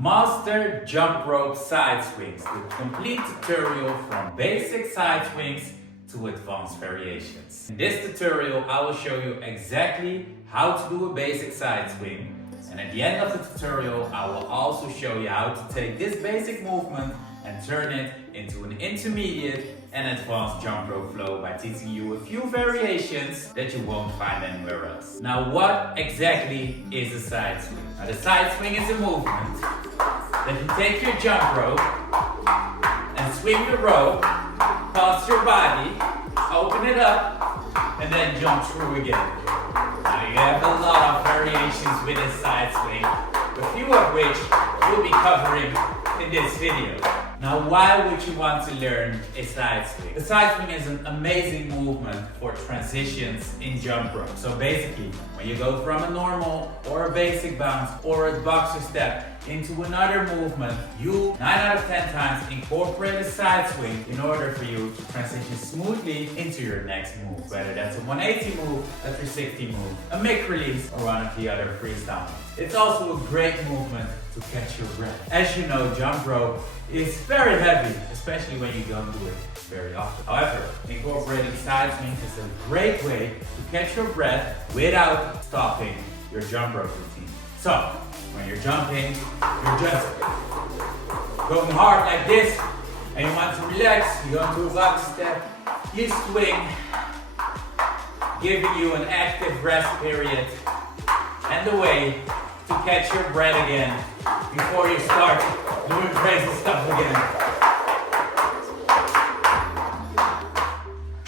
Master jump rope side swings with complete tutorial from basic side swings to advanced variations. In this tutorial, I will show you exactly how to do a basic side swing. And at the end of the tutorial, I will also show you how to take this basic movement and turn it into an intermediate and advanced jump rope flow by teaching you a few variations that you won't find anywhere else. Now, what exactly is a side swing? Now, the side swing is a movement that you take your jump rope and swing the rope past your body, open it up, and then jump through again. Now, you have a lot of variations with a side swing, a few of which we'll be covering in this video. Now, why would you want to learn a side swing? The side swing is an amazing movement for transitions in jump rope. So basically, when you go from a normal or a basic bounce or a boxer step into another movement, you 9 out of 10 times incorporate a side swing in order for you to transition smoothly into your next move. Whether that's a 180 move, a 360 move, a mic release, or one of the other freestyle moves. It's also a great movement to catch your breath. As you know, jump rope is very heavy, especially when you don't do it very often. However, incorporating side swings is a great way to catch your breath without stopping your jump rope routine. So, when you're jumping, you're just going hard like this, and you want to relax, you go into a box step, you swing, giving you an active rest period, and a way to catch your breath again before you start doing crazy stuff again.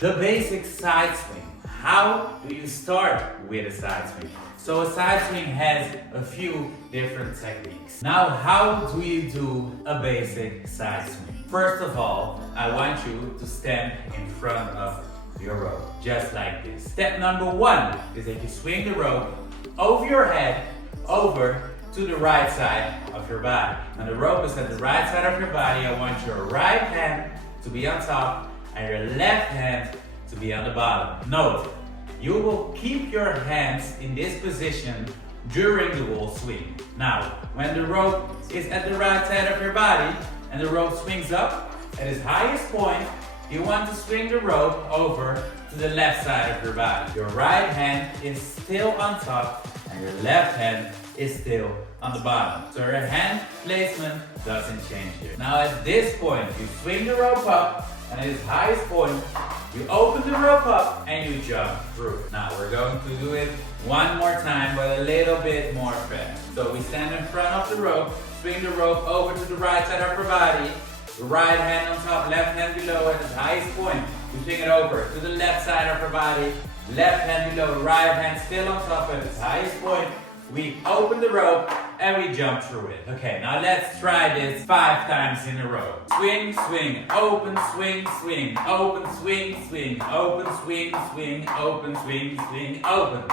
The basic side swing. How do you start with a side swing? So a side swing has a few different techniques. Now, how do you do a basic side swing? First of all, I want you to stand in front of your rope, just like this. Step number one is that you swing the rope over your head, over to the right side of your body. Now the rope is at the right side of your body. I want your right hand to be on top and your left hand to be on the bottom. Note, you will keep your hands in this position during the whole swing. Now, when the rope is at the right side of your body and the rope swings up at its highest point, you want to swing the rope over to the left side of your body. Your right hand is still on top and your left hand is still on the bottom. So your hand placement doesn't change here. Now at this point, you swing the rope up, and at its highest point, you open the rope up and you jump through. Now we're going to do it one more time, but a little bit more fast. So we stand in front of the rope, swing the rope over to the right side of our body, the right hand on top, left hand below at its highest point. We swing it over to the left side of our body, left hand below, right hand still on top at its highest point. We open the rope and we jump through it. Okay, now let's try this 5 times in a row. Swing, swing, open, swing, swing, open, swing, swing, open, swing, swing, open, swing, swing, open.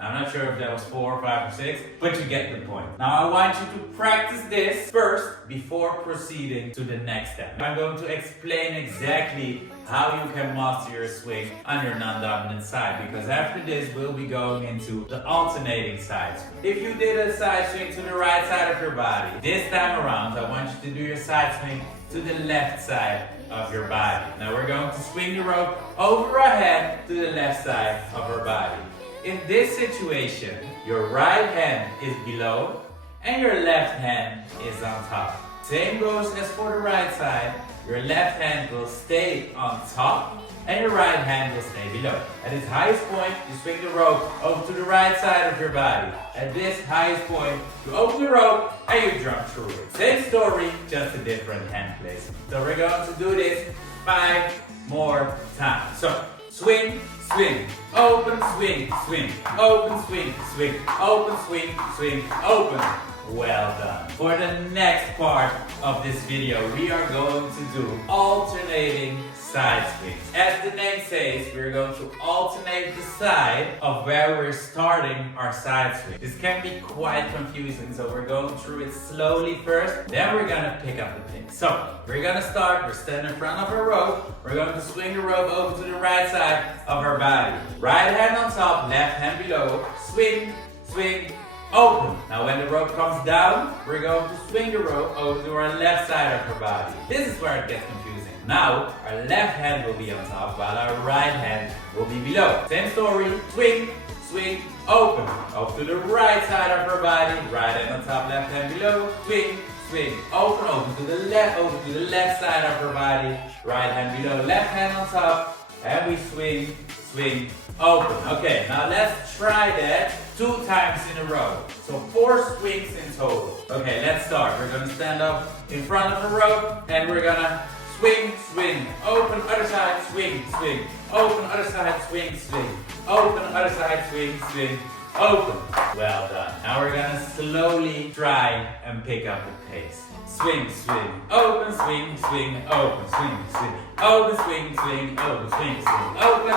I'm not sure if that was 4, 5, or 6, but you get the point. Now I want you to practice this first before proceeding to the next step. I'm going to explain exactly how you can master your swing on your non-dominant side, because after this we'll be going into the alternating side swing. If you did a side swing to the right side of your body, this time around I want you to do your side swing to the left side of your body. Now we're going to swing the rope over our head to the left side of our body. In this situation, your right hand is below and your left hand is on top. Same goes as for the right side. Your left hand will stay on top and your right hand will stay below. At its highest point, you swing the rope over to the right side of your body. At this highest point, you open the rope and you jump through it. Same story, just a different hand placement. So we're going to do this 5 more times. So swing, swing, open, swing, swing, open, swing, swing, open, swing, swing, open. Well done. For the next part of this video, we are going to do alternating side swings. As the name says, we're going to alternate the side of where we're starting our side swing. This can be quite confusing, so we're going through it slowly first, then we're gonna pick up the pace. So, we're gonna start, we're standing in front of our rope, we're going to swing the rope over to the right side of our body. Right hand on top, left hand below, swing, swing, open. Now when the rope comes down, we're going to swing the rope over to our left side of our body. This is where it gets confusing. Now, our left hand will be on top while our right hand will be below. Same story, swing, swing, open. Over to the right side of our body, right hand on top, left hand below, swing, swing, open, open to the left, over to the left side of our body, right hand below, left hand on top, and we swing, swing, open. Okay, now let's try that 2 times in a row. So 4 swings in total. Okay, let's start. We're gonna stand up in front of the rope and we're gonna swing, swing, open, other side, swing, swing, open, other side, swing, swing, open, other side, swing, swing, open. Well done. Now we're gonna slowly try and pick up the pace. Swing, swing, open, swing, swing, open, swing, swing, open, swing, swing, open, swing, swing, open,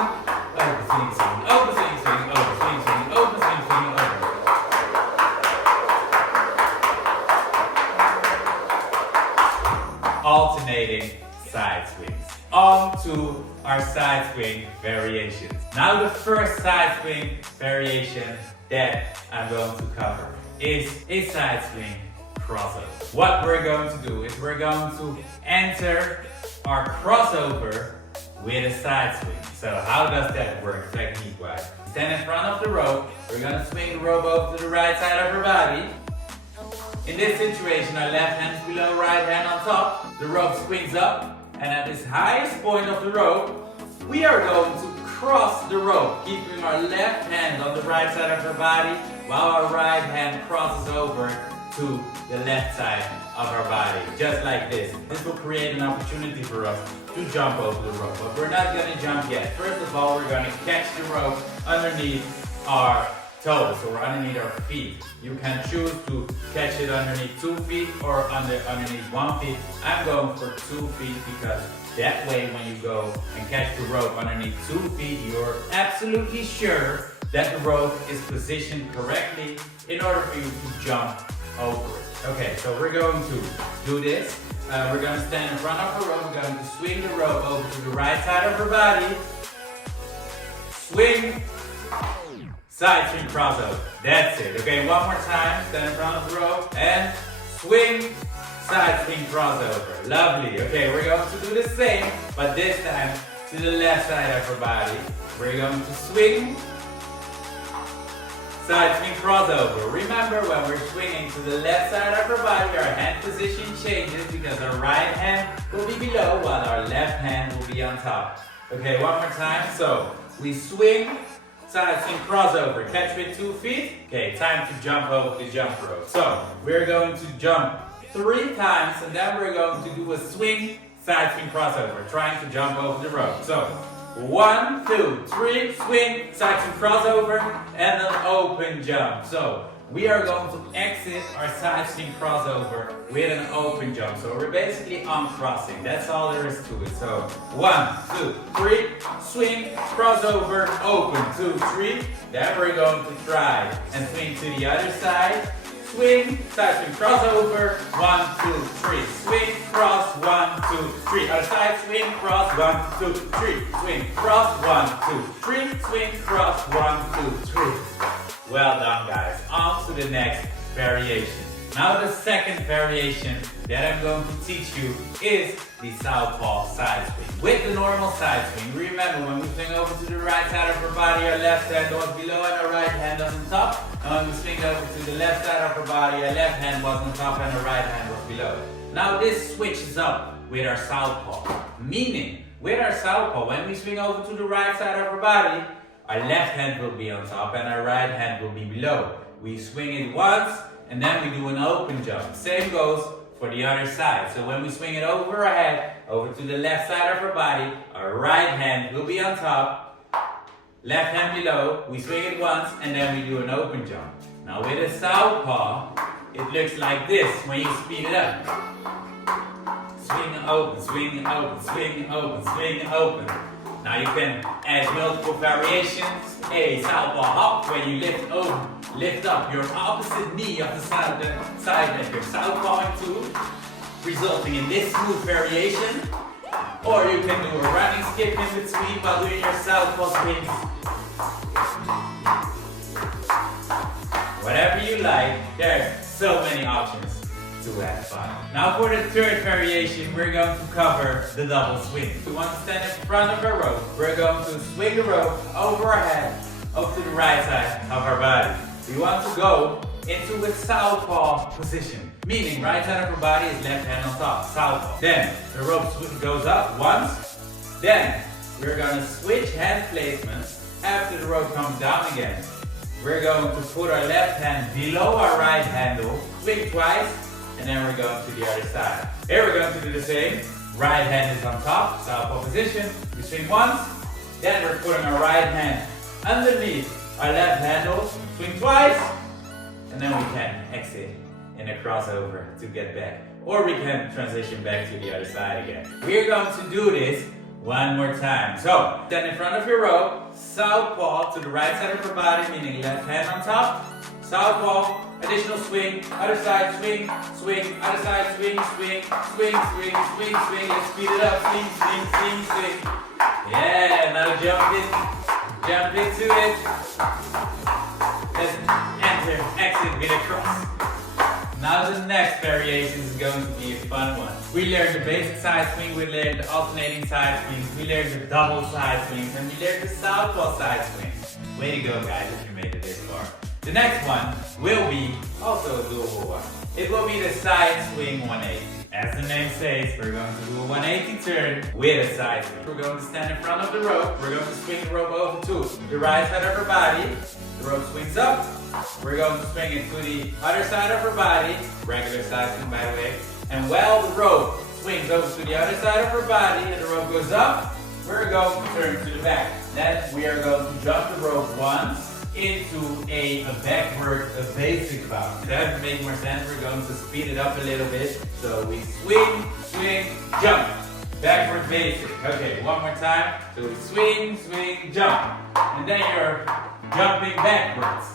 open, swing, swing, open, swing, swing, open, swing, swing, open, swing, swing, open. Alternating side swings. On to our side swing variations. Now the first side swing variation that I'm going to cover is a side swing crossover. What we're going to do is we're going to enter our crossover with a side swing. So how does that work technique-wise? Stand in front of the rope. We're going to swing the rope over to the right side of our body. In this situation, our left hand's below, right hand on top. The rope swings up, and at this highest point of the rope, we are going to cross the rope, keeping our left hand on the right side of our body, while our right hand crosses over to the left side of our body, just like this. This will create an opportunity for us to jump over the rope, but we're not going to jump yet. First of all, we're going to catch the rope underneath our toes, or underneath our feet. You can choose to catch it underneath 2 feet or underneath 1 foot. I'm going for 2 feet because that way when you go and catch the rope underneath 2 feet, you're absolutely sure that the rope is positioned correctly in order for you to jump over it. Okay, so we're going to do this. We're going to stand in front of the rope. We're going to swing the rope over to the right side of our body. Swing. Side swing crossover. That's it. Okay, one more time. Stand in front of the rope and swing. Side swing crossover. Lovely. Okay, we're going to do the same, but this time to the left side of our body. We're going to swing. Side swing crossover. Remember, when we're swinging to the left side of our body, our hand position changes because our right hand will be below while our left hand will be on top. Okay, one more time. So we swing. Side swing crossover, catch with 2 feet. Okay, time to jump over the jump rope. So, we're going to jump 3 times and then we're going to do a swing, side swing crossover, trying to jump over the rope. So, 1, 2, 3, swing, side swing crossover, and an open jump. So, we are going to exit our side swing crossover with an open jump. So we're basically uncrossing. That's all there is to it. So 1, 2, 3, swing, crossover, open, 2, 3. Then we're going to try and swing to the other side. Swing, side swing, crossover, 1, 2, 3. Swing, cross, 1, 2, 3. Other side, swing, cross, 1, 2, 3. Swing, cross, 1, 2, 3. Swing, cross, 1, 2, 3. Well done, guys. On to the next variation. Now the second variation that I'm going to teach you is the Southpaw Sideswing. With the normal side swing, remember when we swing over to the right side of our body, our left hand was below and our right hand was on top. And when we swing over to the left side of our body, our left hand was on top and our right hand was below. Now this switches up with our Southpaw. Meaning, with our Southpaw, when we swing over to the right side of our body, our left hand will be on top and our right hand will be below. We swing it once and then we do an open jump. Same goes for the other side. So when we swing it over our head, over to the left side of our body, our right hand will be on top, left hand below. We swing it once and then we do an open jump. Now with a Southpaw, it looks like this when you speed it up. Swing open, swing open, swing open, swing open. Now you can add multiple variations. A Southpaw hop where you lift up your opposite knee of the side of your Southpaw into, resulting in this smooth variation. Or you can do a running skip in between while doing your Southpaw spins. whatever you like. There's so many options to have fun. Now for the third variation, we're going to cover the double swing. We want to stand in front of our rope. We're going to swing the rope over our head, up to the right side of our body. We want to go into a southpaw position, meaning right side of our body is left hand on top, southpaw. Then the rope goes up once, then we're going to switch hand placements after the rope comes down again. We're going to put our left hand below our right handle, swing twice, and then we're going to the other side. Here we're going to do the same. Right hand is on top, southpaw position. We swing once, then we're putting our right hand underneath our left handle, swing twice, and then we can exit in a crossover to get back. Or we can transition back to the other side again. We're going to do this one more time. So, stand in front of your rope, southpaw to the right side of your body, meaning left hand on top, southpaw, additional swing, other side swing, swing, other side swing, swing, swing, swing, swing, swing. Let's speed it up, swing, swing, swing, swing. Yeah, now jump into it. Let's enter, exit with a cross. Now the next variation is going to be a fun one. We learned the basic side swing, we learned the alternating side swings, we learned the double side swings, and we learned the southpaw side swing. Way to go guys if you made it this far. The next one will be also a doable one. It will be the Sideswing 180. As the name says, we're going to do a 180 turn with a side swing. We're going to stand in front of the rope. We're going to swing the rope over to the right side of our body. The rope swings up. We're going to swing it to the other side of our body. Regular side swing, by the way. And while the rope swings over to the other side of our body and the rope goes up, we're going to turn to the back. Then we are going to jump the rope once into a backward, a basic bounce. That would make more sense. We're going to speed it up a little bit. So we swing, swing, jump. Backward basic. Okay, one more time. So we swing, swing, jump. And then you're jumping backwards.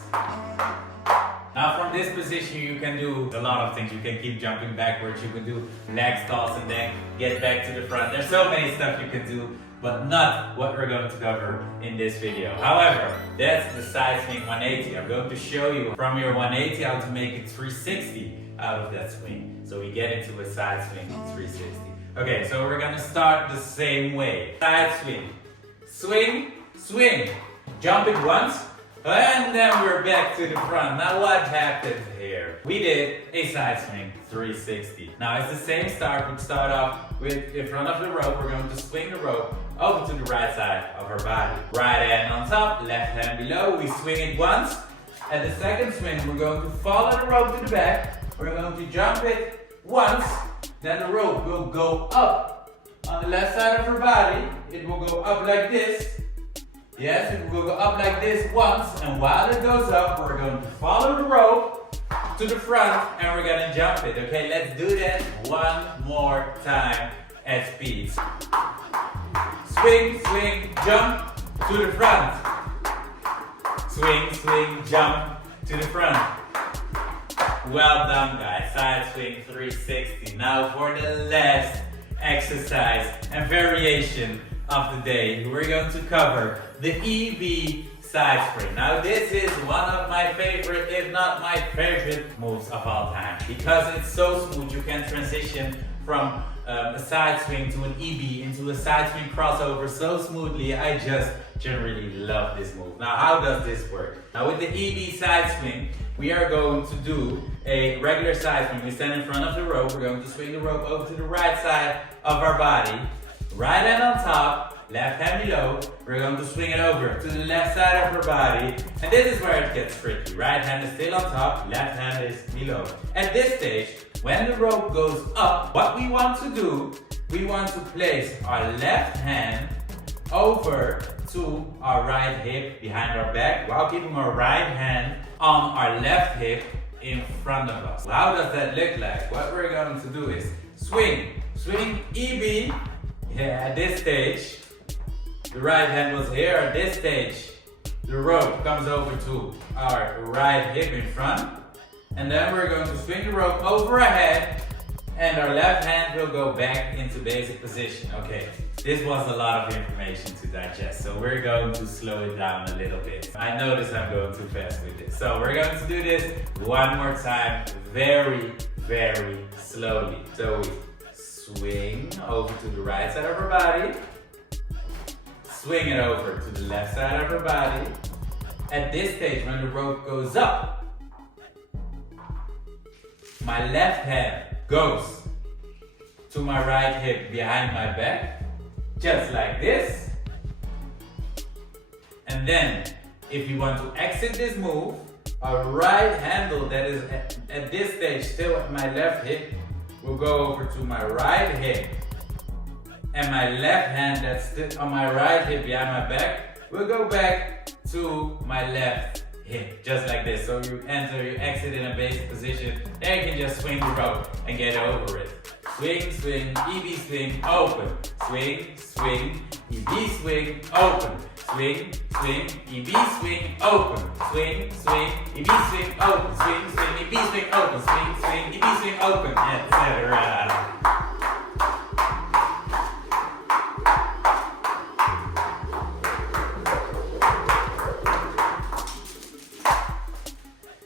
Now from this position you can do a lot of things. You can keep jumping backwards. You can do leg stalls and then get back to the front. There's so many stuff you can do, but not what we're going to cover in this video. However, that's the Sideswing 180. I'm going to show you from your 180 how to make it 360 out of that swing. So we get into a Sideswing 360. Okay, so we're gonna start the same way. Side swing, swing, swing. Jump it once, and then we're back to the front. Now what happened here? We did a Sideswing 360. Now it's the same start. We start off with in front of the rope. We're going to swing the rope over to the right side of our body. Right hand on top, left hand below. We swing it once. At the second swing, we're going to follow the rope to the back. We're going to jump it once. Then the rope will go up on the left side of our body. It will go up like this. Yes, it will go up like this once. And while it goes up, we're going to follow the rope to the front and we're going to jump it. Okay, let's do that one more time at speed. Swing, swing, jump to the front. Swing, swing, jump to the front. Well done guys, Sideswing 360. Now for the last exercise and variation of the day, we're going to cover the EB side spring. Now this is one of my favorite, if not my favorite moves of all time, because it's so smooth. You can transition from a side swing to an EB into a Sideswing crossover so smoothly. I just generally love this move. Now how does this work? Now with the EB side swing, we are going to do a regular side swing. We stand in front of the rope. We're going to swing the rope over to the right side of our body. Right hand on top, left hand below. We're going to swing it over to the left side of our body. And this is where it gets tricky. Right hand is still on top, left hand is below. At this stage, when the rope goes up, what we want to do, we want to place our left hand over to our right hip behind our back while keeping our right hand on our left hip in front of us. How does that look like? What we're going to do is swing, swing, EB. Yeah, at this stage, the right hand was here. At this stage, the rope comes over to our right hip in front. And then we're going to swing the rope over our head and our left hand will go back into basic position. Okay, This was a lot of information to digest, so we're going to slow it down a little bit. I notice I'm going too fast with this. So we're going to do this one more time, very, very slowly. So we swing over to the right side of our body, swing it over to the left side of our body. At this stage, when the rope goes up, my left hand goes to my right hip behind my back, just like this. And then, if you want to exit this move, a right handle that is at this stage still at my left hip will go over to my right hip. And my left hand that's still on my right hip behind my back will go back to my left hip, just like this. So you exit in a basic position. Then you can just swing the rope and get over it. Swing, swing, EB swing, open. Swing, swing, EB swing, open. Swing, swing, EB swing, open. Swing, swing, EB swing, open. Swing, swing, EB swing, open. Swing, swing, EB swing, open, etc.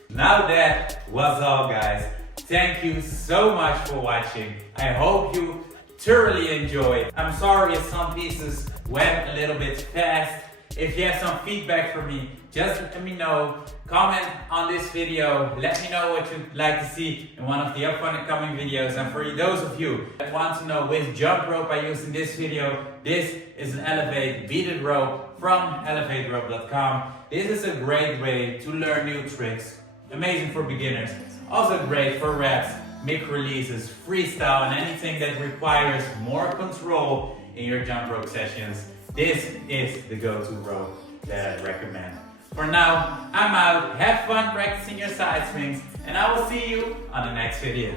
Now that was all, guys. Thank you so much for watching. I hope you thoroughly enjoyed. I'm sorry if some pieces went a little bit fast. If you have some feedback for me, just let me know. Comment on this video. Let me know what you'd like to see in one of the upcoming videos. And for those of you that want to know which jump rope I use in this video, this is an Elevate beaded rope from elevaterope.com. This is a great way to learn new tricks. Amazing for beginners. Also great for reps, micro releases, freestyle, and anything that requires more control in your jump rope sessions. This is the go-to rope that I recommend. For now, I'm out. Have fun practicing your side swings, and I will see you on the next video.